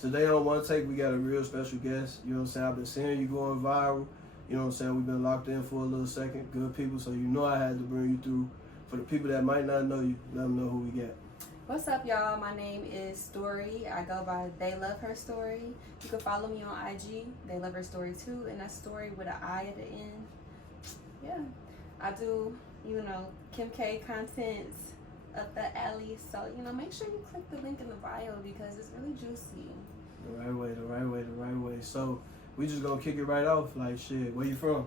Today on One Take, we got a real special guest. You know what I'm saying? I've been seeing you going viral. You know what I'm saying? We've been locked in for a little second. Good people, so you know I had to bring you through. For the people that might not know you, let them know who we got. What's up, y'all? My name is Story. I go by They Love Her Story. You can follow me on IG, They Love Her Story 2, and that's Story with an I at the end. Yeah, I do, Kim K content up the alley. So, make sure you click the link in the bio because it's really juicy. The right way. So, we just gonna kick it right off. Like, shit, where you from?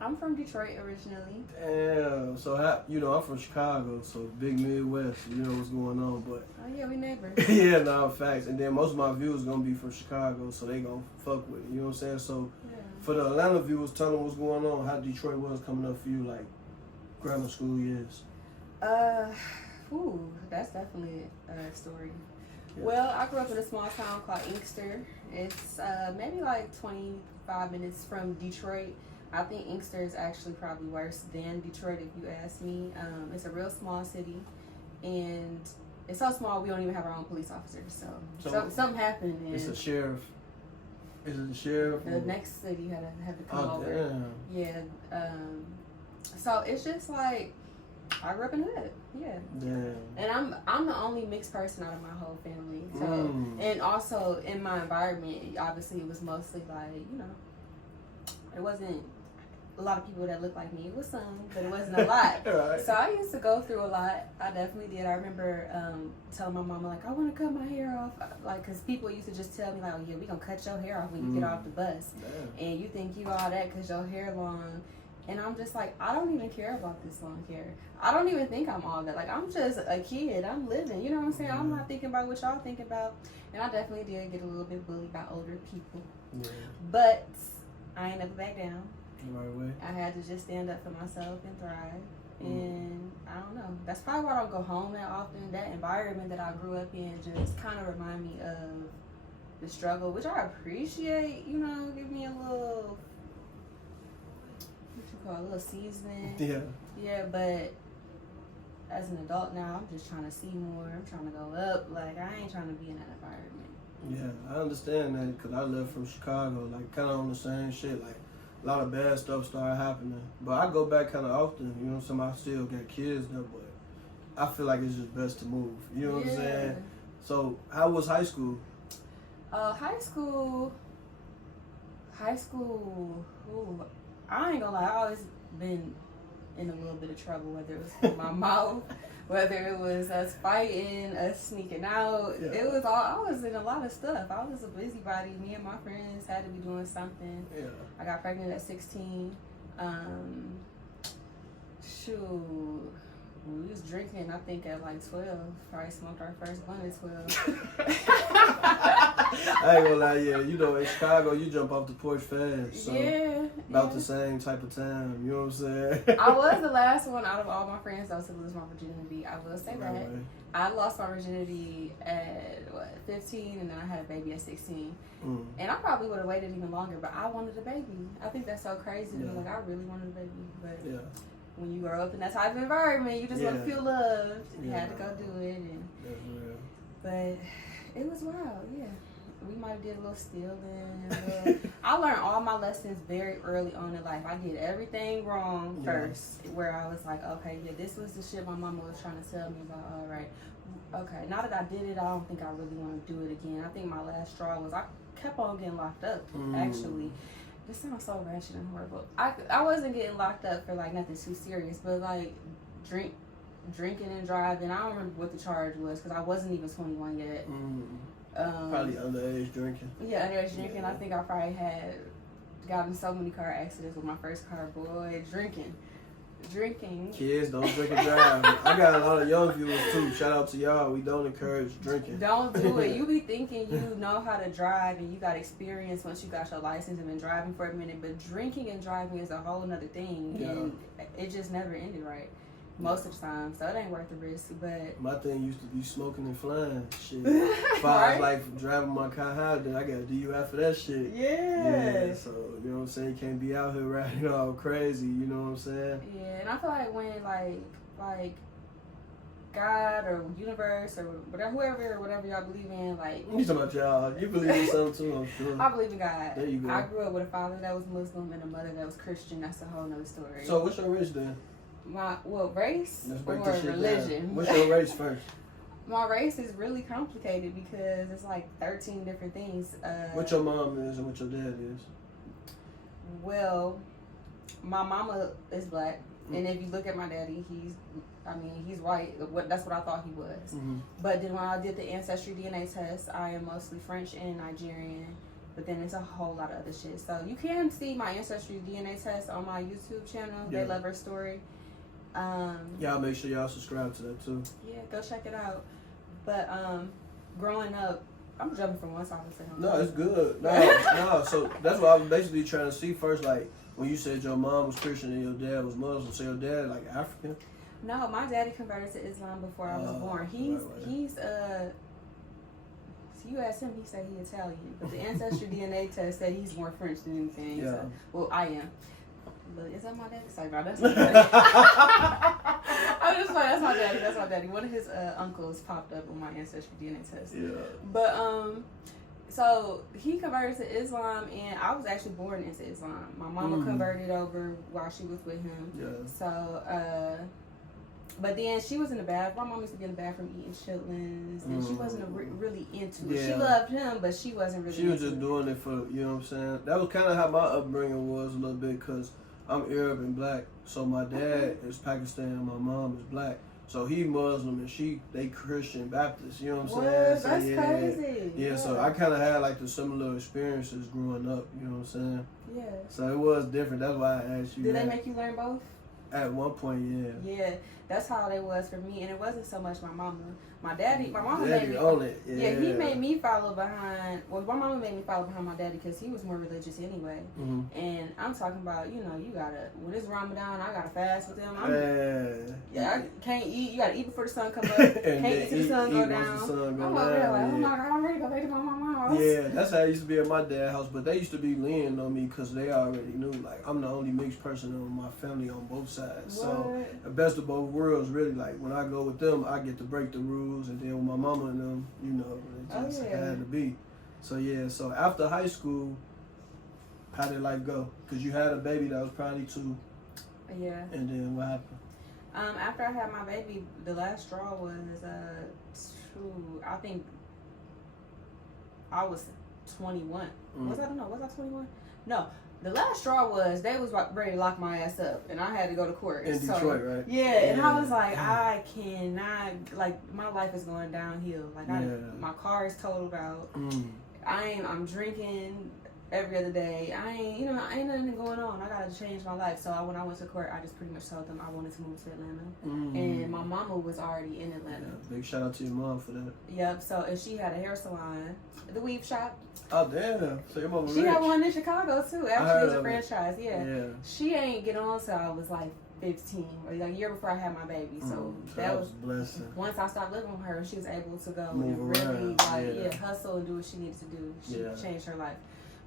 I'm from Detroit originally. Damn. So, I'm from Chicago, so big Midwest. You know what's going on, but... Oh, yeah, we neighbors. Yeah, nah, facts. And then most of my viewers gonna be from Chicago, so they gonna fuck with it. You know what I'm saying? So, yeah. For the Atlanta viewers, tell them what's going on, how Detroit was coming up for you, like, grammar school years. That's definitely a story. Yeah. Well, I grew up in a small town called Inkster. It's maybe like 25 minutes from Detroit. I think Inkster is actually probably worse than Detroit if you ask me. It's a real small city, and it's so small we don't even have our own police officers. So something happened. And it's a sheriff. Is it the sheriff? The next city had to come over. Damn. Yeah. So it's just like I grew up in the hood. Yeah. Damn. And I'm the only mixed person out of my whole family. So and also in my environment, obviously it was mostly like it wasn't a lot of people that looked like me. It was some, but it wasn't a lot. Right. So I used to go through a lot. I definitely did. I remember telling my mama, like, I want to cut my hair off. Like, because people used to just tell me, like, oh, yeah, we going to cut your hair off when you get off the bus. Damn. And you think you all that because your hair long. And I'm just like, I don't even care about this long hair. I don't even think I'm all that. Like, I'm just a kid. I'm living. You know what I'm saying? I'm not thinking about what y'all think about. And I definitely did get a little bit bullied by older people. Yeah. But I ain't never back down. Right way. I had to just stand up for myself and thrive. And I don't know. That's probably why I don't go home that often. That environment that I grew up in just kind of remind me of the struggle, which I appreciate. Give me a little, a little seasoning. Yeah. Yeah, but as an adult now, I'm just trying to see more. I'm trying to go up. Like, I ain't trying to be in that environment. Yeah, I understand that because I left from Chicago, like, kind of on the same shit. Like, a lot of bad stuff started happening. But I go back kind of often, I still got kids there, but I feel like it's just best to move. You know what I'm saying? So, how was high school? High school, I ain't gonna lie, I always been in a little bit of trouble, whether it was with my mouth, whether it was us fighting, us sneaking out. Yeah. It was all, I was in a lot of stuff. I was a busybody. Me and my friends had to be doing something. Yeah. I got pregnant at 16. We was drinking, I think, at like 12. Probably smoked our first blunt at 12. I ain't gonna lie, in Chicago, you jump off the porch fast. So about the same type of time, you know what I'm saying? I was the last one out of all my friends, though, to lose my virginity. I will say that. Right. I lost my virginity at, 15, and then I had a baby at 16. And I probably would have waited even longer, but I wanted a baby. I think that's so crazy. Yeah. Like, I really wanted a baby, but... Yeah. When you grow up in that type of environment, you just want to feel loved. You had to go do it, but it was wild. Yeah, we might have did a little stealing. I learned all my lessons very early on in life. I did everything wrong first, where I was like, okay, this was the shit my mama was trying to tell me about. All right, okay. Now that I did it, I don't think I really want to do it again. I think my last straw was I kept on getting locked up. Actually. This sounds so ratchet and horrible. I wasn't getting locked up for like nothing too serious, but like drinking and driving. I don't remember what the charge was because I wasn't even 21 yet. Probably underage drinking. Yeah, underage drinking. I think I probably had gotten so many car accidents with my first car. Boy, drinking. Kids, don't drink and drive. I got a lot of young viewers too. Shout out to y'all. We don't encourage drinking. Don't do it. You be thinking you know how to drive and you got experience once you got your license and been driving for a minute, but drinking and driving is a whole nother thing, and it just never ended right. most of the time, so it ain't worth the risk. But my thing used to be smoking and flying. Shit, if I was like driving my car high, then I got a DUI for that shit. Yeah. So you know what I'm saying? You can't be out here riding all crazy. You know what I'm saying? Yeah, and I feel like when like God or universe or whatever y'all believe in, like. You talking about y'all? You believe in something too, I'm sure. I believe in God. There you go. I grew up with a father that was Muslim and a mother that was Christian. That's a whole nother story. So what's your race then? Race or religion? Down. What's your race first? My race is really complicated because it's like 13 different things. What your mom is and what your dad is? Well, my mama is black, and if you look at my daddy, he's white. That's what I thought he was. Mm-hmm. But then when I did the Ancestry DNA test, I am mostly French and Nigerian. But then it's a whole lot of other shit. So you can see my Ancestry DNA test on my YouTube channel, They Love Her Story. Y'all make sure y'all subscribe to that too. Yeah, go check it out. But growing up, I'm jumping from one side to the other. No, it's good. No. So that's what I was basically trying to see first. Like when you said your mom was Christian and your dad was Muslim, so your dad like African? No, my daddy converted to Islam before I was born. He's you asked him, he said he's Italian, but the Ancestry DNA test said he's more French than anything. Yeah. So, well, I am. But is that my daddy? Sorry, no, that's my daddy. I'm just like, that's my daddy. One of his uncles popped up on my Ancestry DNA test. Yeah. But so he converted to Islam, and I was actually born into Islam. My mama converted over while she was with him. Yeah. So but then she was in the bathroom. My mom used to be in the bathroom eating chitlins, and she wasn't really into it. She loved him, but she wasn't really. She was just doing it for, you know what I'm saying. That was kind of how my upbringing was a little bit, cause I'm Arab and black. So my dad is Pakistan, my mom is black. So he Muslim and they Christian Baptist. You know what I'm saying? That's crazy. Yeah. So I kind of had like the similar experiences growing up. You know what I'm saying? Yeah. So it was different. That's why I asked you. Did they make you learn both? At one point, yeah. Yeah, that's how it was for me, and it wasn't so much my mama. My mama made me. He made me follow behind. Well, my mama made me follow behind my daddy because he was more religious anyway. Mm-hmm. And I'm talking about, you gotta, when it's Ramadan, I gotta fast with them. I can't eat. You gotta eat before the sun comes up. Can't eat till the sun go down. I'm over there like, oh my God, I'm ready to go back to my mama's house. Yeah, that's how I used to be at my dad's house. But they used to be lenient on me because they already knew, like, I'm the only mixed person in my family on both sides. What? So the best of both worlds, really. Like, when I go with them, I get to break the rules, and then with my mama and them, it just had to be. So yeah, so after high school, how did life go? Because you had a baby that was probably 2. Yeah. And then what happened? After I had my baby, the last straw was I think I was 21. Was I 21? No. The last straw was they was ready to lock my ass up, and I had to go to court. In Detroit, right? Yeah, and I was like, I cannot, like, my life is going downhill. Like, my car is totaled out. I'm drinking every other day. I ain't nothing going on. I gotta change my life. So when I went to court, I just pretty much told them I wanted to move to Atlanta, and my mama was already in Atlanta. Yeah, big shout out to your mom for that. Yep. So and she had a hair salon, the Weave Shop. Oh damn! So your mama She rich. had one in Chicago too. Actually, it's a franchise. Yeah. She ain't get on till I was like 15, or like a year before I had my baby. So that was a blessing. Once I stopped living with her, she was able to go and really hustle and do what she needed to do. She changed her life.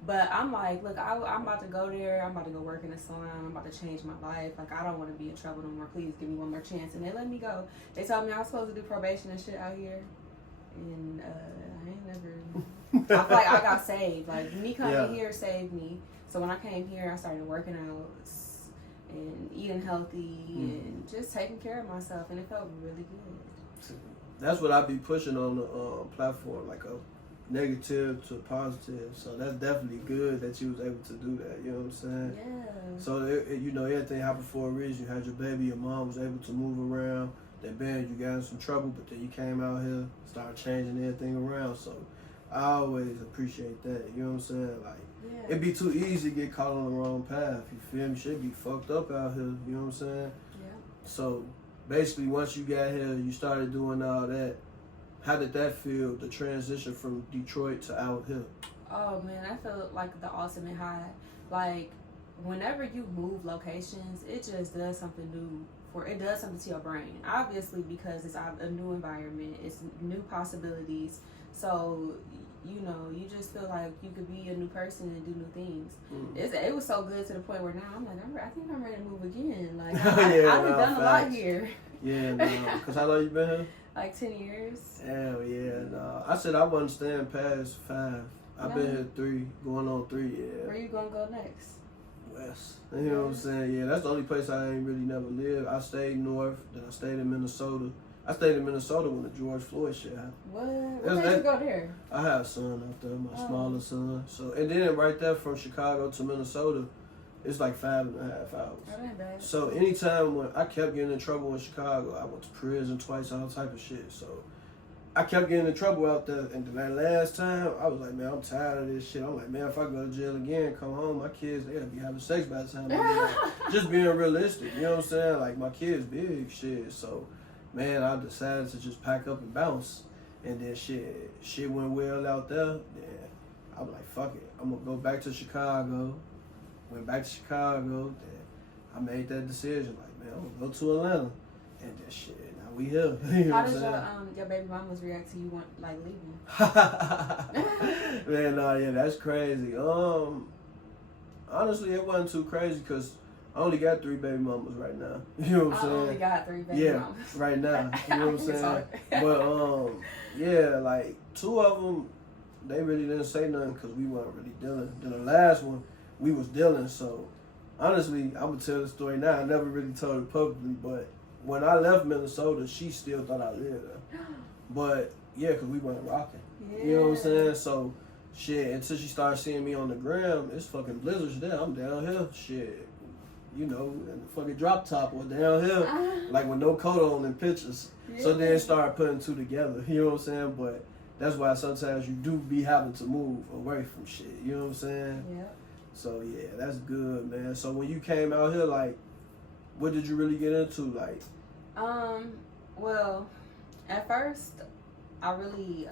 But I'm like, look, I'm about to go there. I'm about to go work in a salon. I'm about to change my life. Like, I don't want to be in trouble no more. Please give me one more chance. And they let me go. They told me I was supposed to do probation and shit out here. And I ain't never... I feel like I got saved. Like, me coming here saved me. So when I came here, I started working out and eating healthy and just taking care of myself. And it felt really good. That's what I be pushing on the platform, like a negative to positive. So that's definitely good that you was able to do that. You know what I'm saying? Yeah. So everything happened for a reason. You had your baby, your mom was able to move around. That bad, you got in some trouble, but then you came out here, started changing everything around. So I always appreciate that. You know what I'm saying? Like, it'd be too easy to get caught on the wrong path. You feel me? Shit be fucked up out here. You know what I'm saying? Yeah. So basically, once you got here, you started doing all that. How did that feel, the transition from Detroit to out here? Oh, man, I felt like the ultimate high. Like, whenever you move locations, it just does something new. It does something to your brain. Obviously, because it's a new environment. It's new possibilities. So, you just feel like you could be a new person and do new things. It was so good to the point where now I'm like, I think I'm ready to move again. Like, I've done a lot here. Yeah, no. Because how long you been here? Like 10 years. Hell yeah, no. I said I wasn't staying past 5. I've been here 3, going on 3, yeah. Where you gonna go next? West. You know what I'm saying? Yeah, that's the only place I ain't really never lived. I stayed north, then I stayed in Minnesota. I stayed in Minnesota when the George Floyd shit happened. What? What made you go there? I have a son out there, my smaller son. So, and then right there from Chicago to Minnesota, it's like 5.5 hours. Oh, that ain't bad. So anytime when I kept getting in trouble in Chicago, I went to prison twice, all type of shit. So I kept getting in trouble out there, and then that last time, I was like, man, I'm tired of this shit. I'm like, man, if I go to jail again, come home, my kids, they gotta be having sex by the time they get just being realistic, you know what I'm saying? Like, my kids big, shit. So, man, I decided to just pack up and bounce. And then shit went well out there. Then I was like, fuck it, I'm gonna go back to Chicago. Went back to Chicago, then I made that decision, like, man, I'm gonna go to Atlanta. And then shit, now we here. You know How what did I'm your baby mamas react to you like leaving? Man, no, yeah, that's crazy. Honestly, it wasn't too crazy because I only got 3 baby mamas right now. You know what I'm saying? I only got 3 baby mamas. Right now. You know what I'm saying? But yeah, like 2 of them, they really didn't say nothing because we weren't really dealing. Then the last one, we was dealing. So honestly, I'm gonna tell the story now. I never really told it publicly, but when I left Minnesota, she still thought I lived there. But yeah, because we weren't rocking. Yeah. You know what I'm saying? So shit, until she started seeing me on the gram, it's fucking blizzards there. I'm down here. Shit. You know, in the fucking drop top or down here, like with no coat on in pictures. Yeah. So then start putting 2 together. You know what I'm saying? But that's why sometimes you do be having to move away from shit. You know what I'm saying? Yeah. So yeah, that's good, man. So when you came out here, like, what did you really get into, like? Well, at first, I really,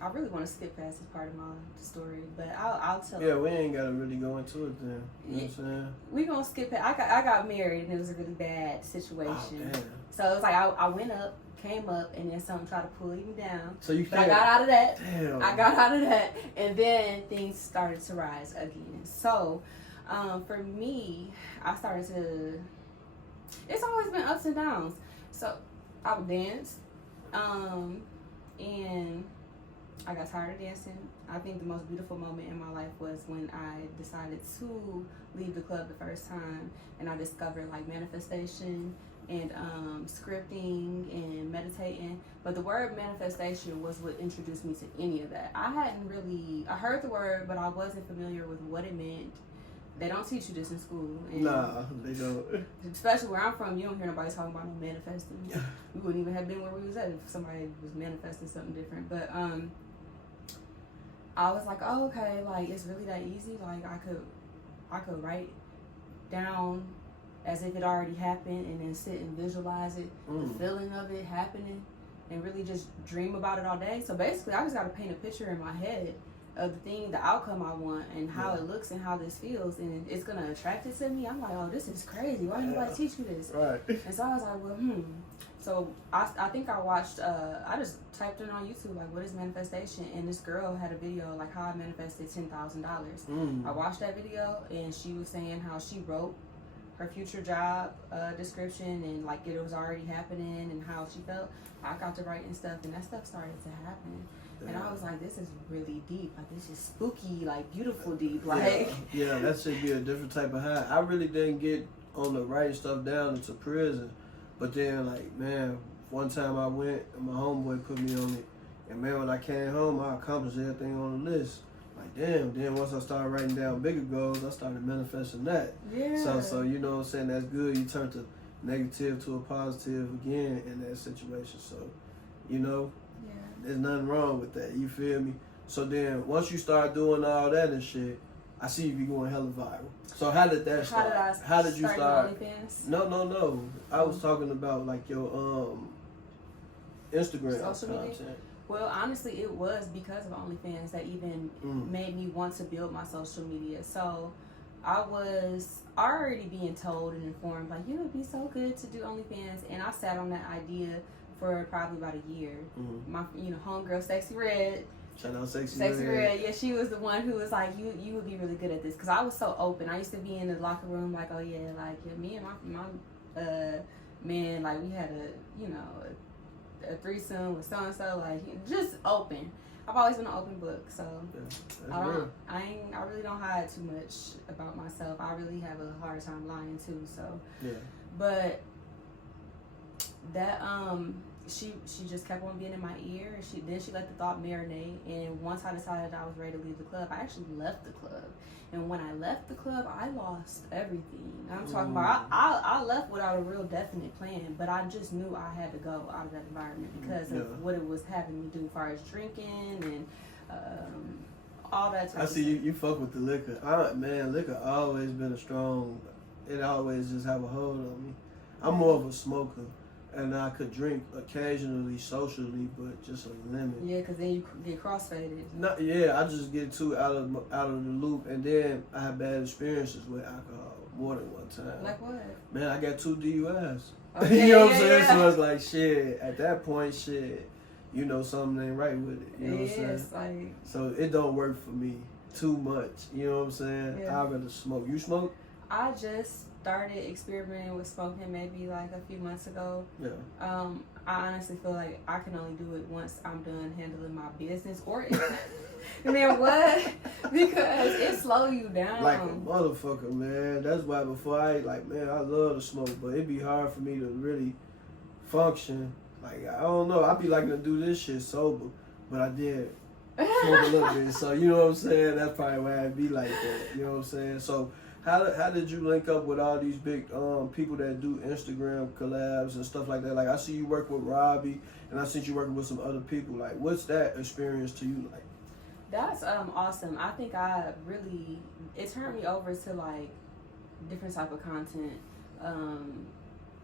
I really want to skip past this part of my story, but I'll tell you. Yeah, we ain't gotta really go into it then. You know what I'm saying? We gonna skip it. I got married and it was a really bad situation. Oh, so it was like I went up, came up, and then something tried to pull me down. So you but I got out of that. Damn. I got out of that, and then things started to rise again. So, for me, I started to. It's always been ups and downs. So I would dance, and I got tired of dancing. I think the most beautiful moment in my life was when I decided to leave the club the first time, and I discovered like manifestation and scripting and meditating. But the word manifestation was what introduced me to any of that. I heard the word, but I wasn't familiar with what it meant. They don't teach you this in school. And nah, they don't. Especially where I'm from, you don't hear nobody talking about no manifesting. We wouldn't even have been where we was at if somebody was manifesting something different. But I was like, oh, okay, like it's really that easy. Like I could write down as if it already happened and then sit and visualize it, the feeling of it happening, and really just dream about it all day. So basically, I just got to paint a picture in my head of the thing, the outcome I want, and how it looks and how this feels, and it's gonna attract it to me. I'm like, oh, this is crazy. Why didn't nobody teach me this? Right. And so I was like, well, So I think I watched. I just typed in on YouTube like, what is manifestation? And this girl had a video like how I manifested $10,000. I watched that video, and she was saying how she wrote her future job description and like it was already happening and how she felt. I got to writing stuff, and that stuff started to happen. And I was like, this is really deep. Like, this is spooky, like, beautiful deep. Like, yeah, that should be a different type of high. I really didn't get on the writing stuff down into prison. But then, like, man, one time I went and my homeboy put me on it. And, man, when I came home, I accomplished everything on the list. Like, damn. Then once I started writing down bigger goals, I started manifesting that. Yeah. So you know what I'm saying? That's good. You turn to negative to a positive again in that situation. So, you know. There's nothing wrong with that, you feel me? So then, once you start doing all that and shit, I see you be going hella viral. So how did that start? How did you start? Onlyfans? No. I was talking about like your Instagram social media content. Well, honestly, it was because of OnlyFans that even made me want to build my social media. So I was already being told and informed, like, you would be so good to do OnlyFans, and I sat on that idea for probably about a year. My homegirl Sexyy Shout out Sexyy. Sexyy Red. Yeah, she was the one who was like, you would be really good at this. Because I was so open. I used to be in the locker room like, oh yeah, like me and my man, like we had a threesome with so-and-so, like just open. I've always been an open book, so I really don't hide too much about myself. I really have a hard time lying too, so but that she just kept on being in my ear. Then she let the thought marinate, and once I decided I was ready to leave the club, I actually left the club. And when I left the club, I lost everything. I'm talking about I left without a real definite plan, but I just knew I had to go out of that environment because of what it was having me do as far as drinking and all that type I see you fuck with the liquor. Man, liquor always been a strong, it always just have a hold on me. I'm more of a smoker. And I could drink occasionally, socially, but just a limit. Yeah, because then you get crossfaded. No, yeah, I just get too out of the loop, and then I have bad experiences with alcohol more than one time. Like what? Man, I got 2 DUIs. Okay, you know what I'm saying? So it's like, shit, at that point, shit, you know something ain't right with it. You know what I'm saying? Like... So it don't work for me too much. You know what I'm saying? Yeah. I'd rather smoke. You smoke? I just started experimenting with smoking maybe like a few months ago. Yeah. I honestly feel like I can only do it once I'm done handling my business, or and then what? Because it slow you down. Like a motherfucker, man. That's why before I I love to smoke, but it'd be hard for me to really function. Like, I don't know. I'd be liking to do this shit sober, but I did smoke a little bit. So, you know what I'm saying? That's probably why I'd be like that. You know what I'm saying? So, how did you link up with all these big people that do Instagram collabs and stuff like that? Like, I see you work with Robbie, and I see you working with some other people. Like, what's that experience to you like? That's awesome. I think it turned me over to like different type of content,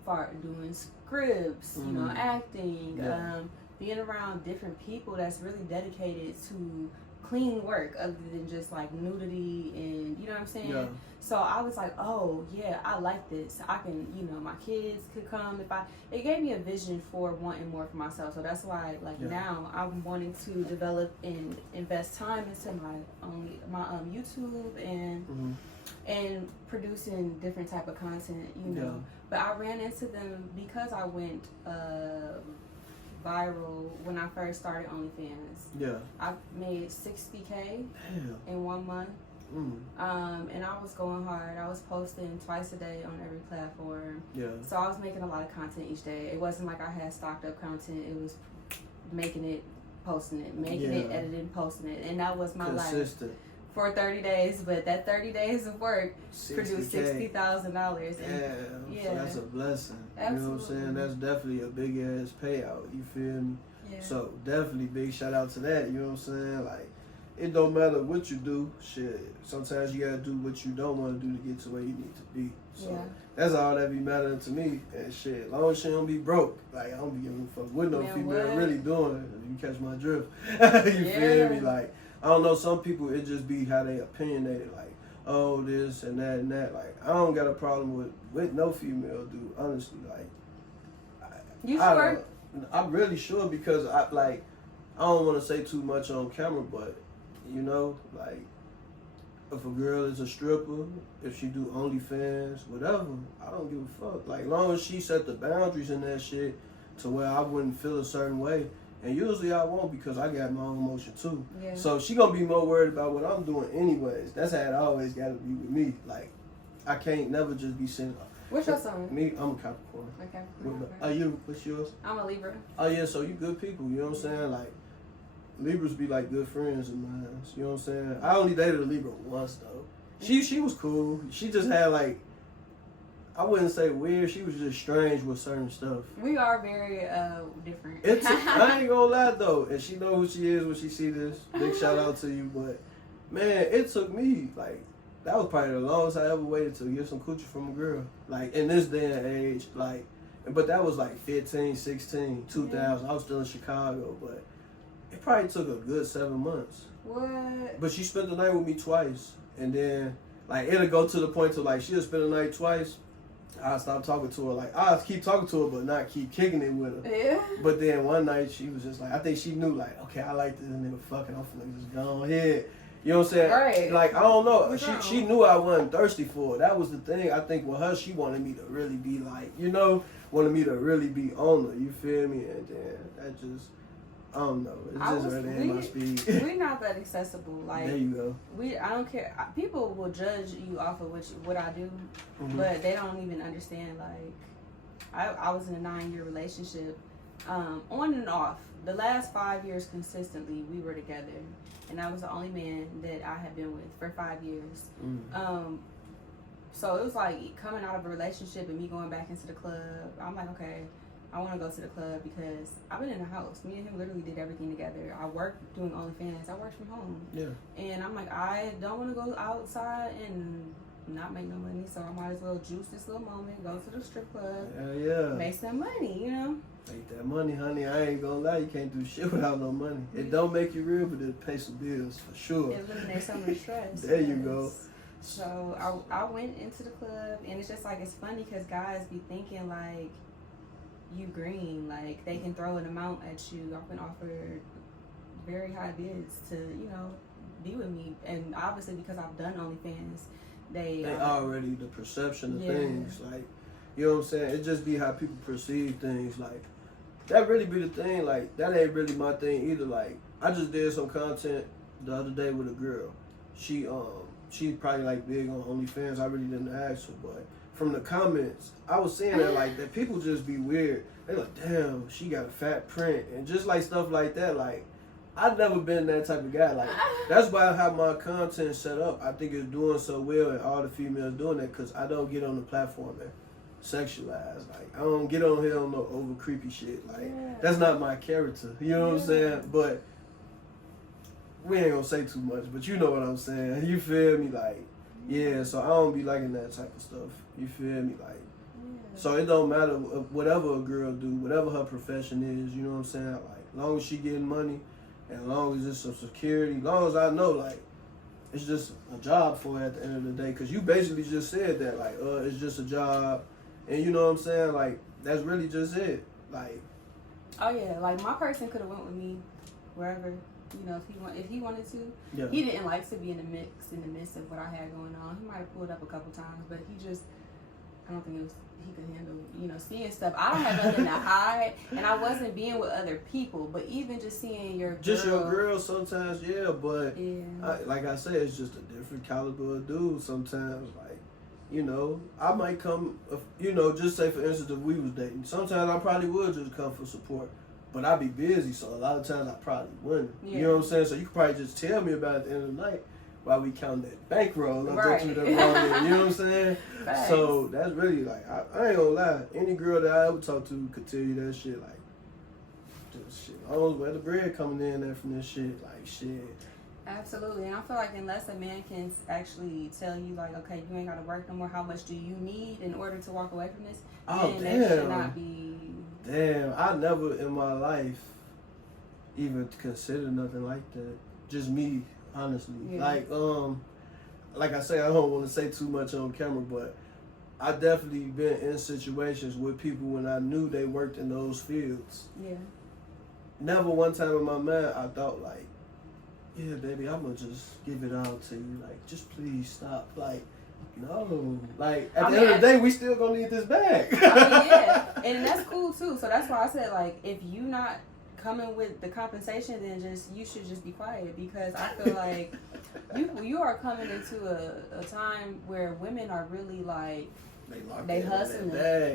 for doing scripts, you know, acting, being around different people that's really dedicated to clean work other than just like nudity and you know what I'm saying. Yeah. So I was like, oh yeah, I like this. I can, my kids could come it gave me a vision for wanting more for myself. So that's why now I'm wanting to develop and invest time into my YouTube and producing different type of content, But I ran into them because I went viral when I first started Onlyfans. Yeah. I made $60K in 1 month. And I was going hard. I was posting twice a day on every platform. Yeah. So I was making a lot of content each day. It wasn't like I had stocked up content. It was making it, posting it, making it, editing, posting it. And that was my life for 30 days. But that 30 days of work produced $60,000. Yeah. So that's a blessing. Absolutely. You know what I'm saying? That's definitely a big ass payout. You feel me? Yeah. So definitely big shout out to that. You know what I'm saying? Like, it don't matter what you do, shit. Sometimes you gotta do what you don't want to do to get to where you need to be. So that's all that be mattering to me. And shit, as long as she don't be broke, like I don't be giving a fuck what no female really doing. You catch my drift. You feel me? Like, I don't know, some people it just be how they opinionated, like, oh this and that and that. Like, I don't got a problem with no female dude, honestly. Like, I'm really sure because I don't want to say too much on camera, but like, if a girl is a stripper, if she do OnlyFans, whatever, I don't give a fuck. Like, long as she set the boundaries in that shit to where I wouldn't feel a certain way. And usually I won't because I got my own emotion too. Yeah. So she gonna be more worried about what I'm doing anyways. That's how it always gotta be with me. Like, I can't never just be saying. What's your sign? Me, I'm a Capricorn. A Capricorn. Are you? What's yours? I'm a Libra. Oh yeah, so you good people. You know what I'm saying? Like, Libras be like good friends of mine. You know what I'm saying? I only dated a Libra once though. She was cool. She just had like, I wouldn't say weird. She was just strange with certain stuff. We are very different. I ain't gonna lie though, and she know who she is when she see this. Big shout out to you, but man, it took me like, that was probably the longest I ever waited to get some coochie from a girl. Like, in this day and age, like, but that was like 15, 16, 2000. I was still in Chicago, but it probably took a good 7 months. What? But she spent the night with me twice. And then, like, it'll go to the point to, like, she'll spend the night twice. I stopped talking to her. Like, I keep talking to her, but not keep kicking it with her. Yeah. But then one night, she was just like, I think she knew, like, okay, I like this nigga fucking. I'm finna just go ahead. You know what I'm saying? Right. Like, I don't know. She knew I wasn't thirsty for it. That was the thing. I think with her, she wanted me to really be like, you know, wanted me to really be on her. You feel me? And then that just, I don't know. It's just really in my speed. We're not that accessible. Like, there you go. I don't care. People will judge you off of what I do, but they don't even understand. Like, I was in a 9-year relationship, on and off. The last 5 years consistently, we were together, and I was the only man that I had been with for 5 years. So it was like coming out of a relationship and me going back into the club. I'm like, okay, I want to go to the club because I've been in the house. Me and him literally did everything together. I worked doing Onlyfans. I worked from home. Yeah. And I'm like, I don't want to go outside and not make no money, so I might as well juice this little moment, go to the strip club, make some money, you know? Make that money, honey. I ain't gonna lie, you can't do shit without no money. It don't make you real, but it pay some bills for sure. It eliminates some of the stress. There you go. So I went into the club, and it's just like, it's funny because guys be thinking like you green, like they can throw an amount at you. I've been offered very high bids to, you know, be with me, and obviously because I've done OnlyFans, they already the perception of things, like, you know what I'm saying? It just be how people perceive things. Like, that really be the thing. Like, that ain't really my thing either. Like, I just did some content the other day with a girl. She's probably like big on OnlyFans. I really didn't ask her, but from the comments, I was seeing that like that people just be weird. They like, damn, she got a fat print, and just like stuff like that. Like, I've never been that type of guy. Like, that's why I have my content set up. I think it's doing so well, and all the females doing that, because I don't get on the platform and sexualize. Like, I don't get on here on no over creepy shit. Like, that's not my character. You know what I'm saying? But we ain't gonna say too much, but you know what I'm saying. You feel me? Like, yeah, so I don't be liking that type of stuff. You feel me? Like, so it don't matter whatever a girl do, whatever her profession is, you know what I'm saying? Like, as long as she getting money, and as long as it's some security, as long as I know, like, it's just a job for her at the end of the day. Because you basically just said that, like, it's just a job. And you know what I'm saying? Like, that's really just it. Like, oh yeah, like my person could have went with me wherever, you know, if he wanted to. Yeah. He didn't like to be in the midst of what I had going on. He might have pulled up a couple times, but I don't think he could handle, you know, seeing stuff. I don't have nothing to hide, and I wasn't being with other people, but even just seeing your girl. Just your girl sometimes, but like I said, it's just a different caliber of dude sometimes. Like, you know, I might come, you know, just say for instance if we was dating. Sometimes I probably would just come for support, but I'd be busy, so a lot of times I probably wouldn't. Yeah. You know what I'm saying? So you could probably just tell me about it at the end of the night while we count that bankroll. Right. You know what I'm saying? Thanks. So that's really like, I ain't gonna lie. Any girl that I ever talk to could tell you that shit. Like, just shit. I don't know where the bread coming in there from this shit. Like, shit. Absolutely. And I feel like unless a man can actually tell you, like, okay, you ain't got to work no more, how much do you need in order to walk away from this? Then that should not be. Damn, I never in my life even considered nothing like that. Just me, honestly. Yeah. Like I say, I don't want to say too much on camera, but I definitely been in situations with people when I knew they worked in those fields. Yeah. Never one time in my mind I thought like, yeah, baby, I'm gonna just give it all to you. Like, just please stop. Like, no. Like, at the end of the day, we still gonna need this bag. Yeah, and that's cool too. So that's why I said, like, if you not coming with the compensation, then you should just be quiet, because I feel like you are coming into a time where women are really like, they hustling,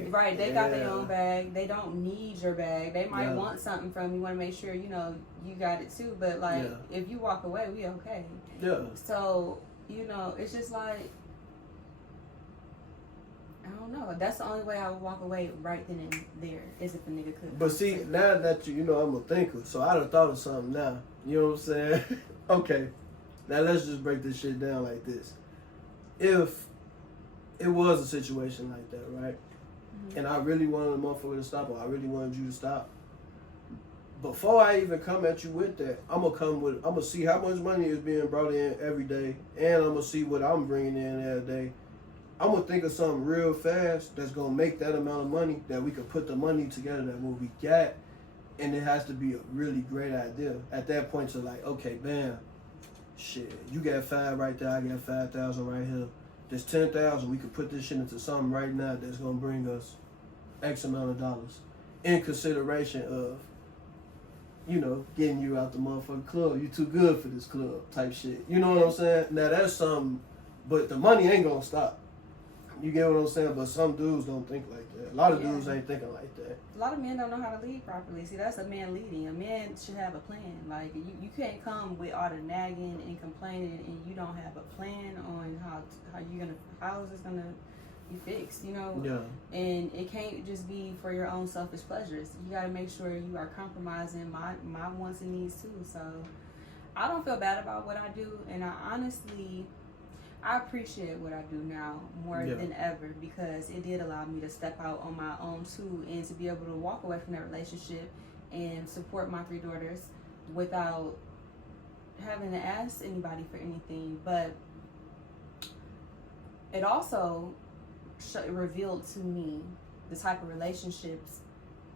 right? They got their own bag. They don't need your bag. They might want something from you. Want to make sure you know you got it too. But like, if you walk away, we okay. Yeah. So you know, it's just like, I don't know. That's the only way I would walk away right then and there, is if a nigga could. But see, now that you know, I'm a thinker, so I done thought of something now. You know what I'm saying? Okay. Now let's just break this shit down like this. If it was a situation like that, right? Mm-hmm. And I really wanted a motherfucker to stop, or I really wanted you to stop. Before I even come at you with that, I'm gonna see how much money is being brought in every day, and I'm gonna see what I'm bringing in every day. I'm gonna think of something real fast that's gonna make that amount of money that we could put the money together that what we got, and it has to be a really great idea. At that point, you're like, okay, bam, shit, you got 5 right there, I got 5,000 right here. There's 10,000. We could put this shit into something right now that's gonna bring us X amount of dollars, in consideration of, you know, getting you out the motherfucking club. You too good for this club type shit. You know what I'm saying? Now that's something, but the money ain't gonna stop. You get what I'm saying? But some dudes don't think like that. A lot of dudes ain't thinking like that. A lot of men don't know how to lead properly. See, that's a man leading. A man should have a plan. Like, you can't come with all the nagging and complaining and you don't have a plan on how is this gonna be fixed, you know? Yeah. And it can't just be for your own selfish pleasures. You gotta make sure you are compromising my wants and needs too. So I don't feel bad about what I do, and I appreciate what I do now more than ever, because it did allow me to step out on my own too, and to be able to walk away from that relationship and support my 3 daughters without having to ask anybody for anything. But it also revealed to me the type of relationships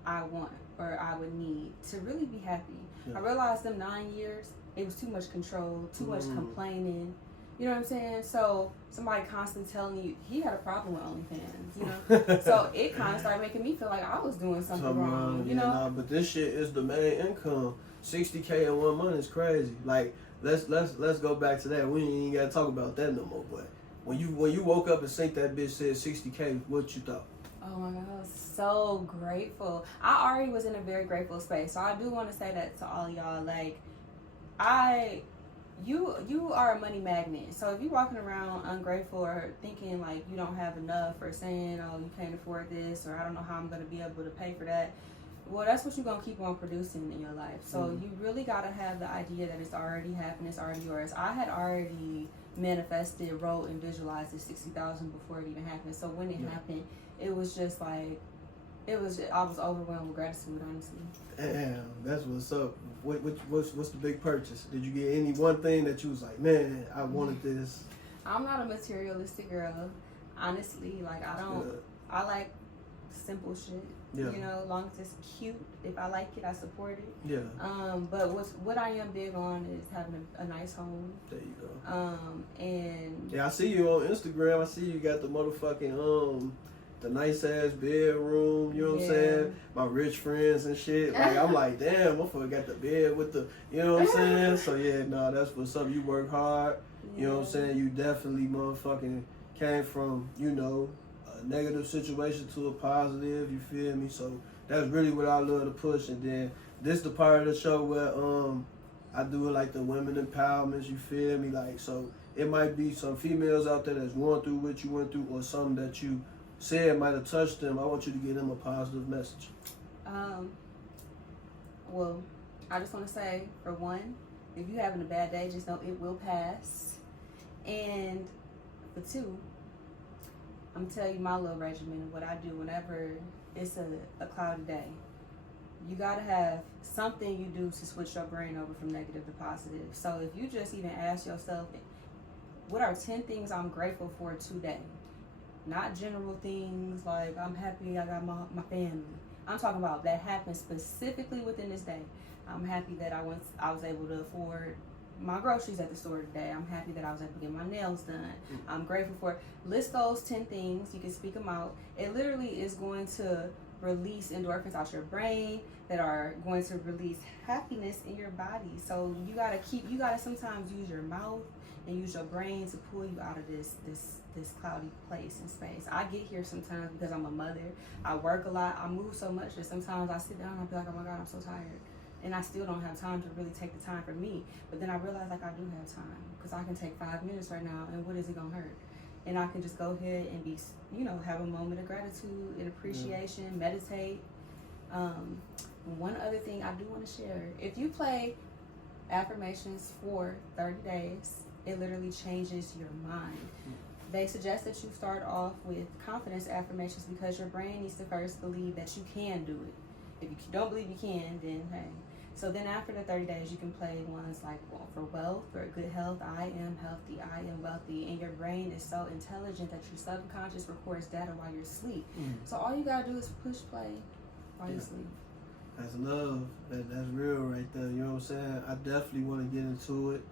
I want or I would need to really be happy. I realized them 9 years, it was too much control, too much complaining. You know what I'm saying? So somebody constantly telling you he had a problem with OnlyFans, you know? So it kind of started making me feel like I was doing something wrong, you know? Nah, but this shit is the main income. $60K in 1 month is crazy. Like, let's go back to that. We ain't even gotta talk about that no more. But when you woke up and think that bitch said $60K, what you thought? Oh my God, I was so grateful. I already was in a very grateful space. So I do want to say that to all y'all. Like, you are a money magnet. So if you're walking around ungrateful or thinking like you don't have enough, or saying, oh, you can't afford this, or I don't know how I'm going to be able to pay for that, well, that's what you're going to keep on producing in your life. So you really got to have the idea that it's already happening, it's already yours. I had already manifested, wrote, and visualized the $60,000 before it even happened. So when it happened, it was just like, I was overwhelmed with gratitude, honestly. Damn, that's what's up. What's the big purchase? Did you get any one thing that you was like, man, I wanted this? I'm not a materialistic girl, honestly. Like, I like simple shit. Yeah. You know, as long as it's cute. If I like it, I support it. Yeah. But what I am big on is having a nice home. There you go. And yeah, I see you on Instagram. I see you got the motherfucking the nice ass bedroom, you know what I'm saying? My rich friends and shit. Like, I'm like, damn, motherfucker got the bed with the, you know what I'm saying? So yeah, no, that's what's up. You work hard, you know what I'm saying? You definitely motherfucking came from, you know, a negative situation to a positive, you feel me? So that's really what I love to push. And then this the part of the show where I do it like the women empowerment, you feel me? Like, so it might be some females out there that's going through what you went through, or something that you said might have touched them. I want you to give them a positive message. Well, I just want to say, for one, if you're having a bad day, just know it will pass. And for two, I'm telling you my little regimen of what I do whenever it's a cloudy day. You gotta have something you do to switch your brain over from negative to positive. So if you just even ask yourself, what are 10 things I'm grateful for today? Not general things like I'm happy I got my family. I'm talking about that happened specifically within this day. I'm happy that I was able to afford my groceries at the store today. I'm happy that I was able to get my nails done. I'm grateful for, list those 10 things. You can speak them out. It literally is going to release endorphins out your brain that are going to release happiness in your body. So you gotta sometimes use your mouth and use your brain to pull you out of this cloudy place and space. I get here sometimes because I'm a mother. I work a lot. I move so much that sometimes I sit down and I feel like, oh my God, I'm so tired. And I still don't have time to really take the time for me. But then I realize like I do have time, because I can take 5 minutes right now, and what is it gonna hurt? And I can just go ahead and be, you know, have a moment of gratitude and appreciation, meditate. One other thing I do want to share, if you play affirmations for 30 days, it literally changes your mind. They suggest that you start off with confidence affirmations, because your brain needs to first believe that you can do it. If you don't believe you can, then hey. So then after the 30 days, you can play ones like, well, for wealth, for good health, I am healthy, I am wealthy. And your brain is so intelligent that your subconscious records data while you're asleep. So all you gotta do is push play while you sleep. That's love. That's real right there. You know what I'm saying? I definitely want to get into it.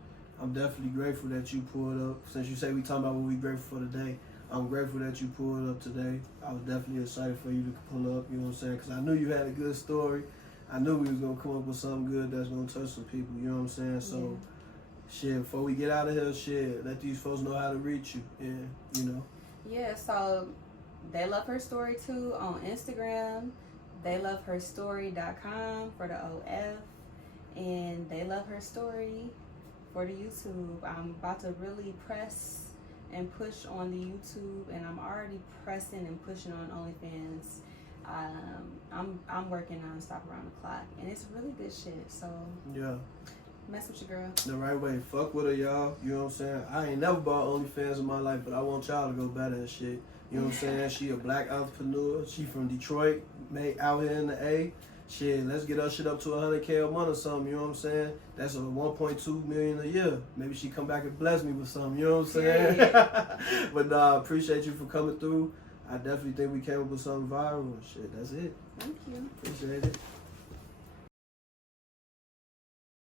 I'm definitely grateful that you pulled up. Since you say we talking about what we grateful for today, I'm grateful that you pulled up today. I was definitely excited for you to pull up, you know what I'm saying? Because I knew you had a good story. I knew we was going to come up with something good that's going to touch some people, you know what I'm saying? So, shit, before we get out of here, shit, let these folks know how to reach you, you know? Yeah, so They Love Her Story 2 on Instagram, THEYLOVEHERSTORI.com for the OF, and They Love Her Story for the YouTube. I'm about to really press and push on the YouTube, and I'm already pressing and pushing on OnlyFans. I'm working nonstop around the clock, and it's really good shit. So yeah, mess with your girl the right way. Fuck with her, y'all. You know what I'm saying? I ain't never bought OnlyFans in my life, but I want y'all to go better and shit. You know what I'm saying? She a black entrepreneur. She from Detroit, out here in the A. Shit, let's get her shit up to 100K a month or something, you know what I'm saying? That's a 1.2 million a year. Maybe she come back and bless me with something, you know what I'm saying? But nah, appreciate you for coming through. I definitely think we came up with something viral. Shit, that's it. Thank you. Appreciate it.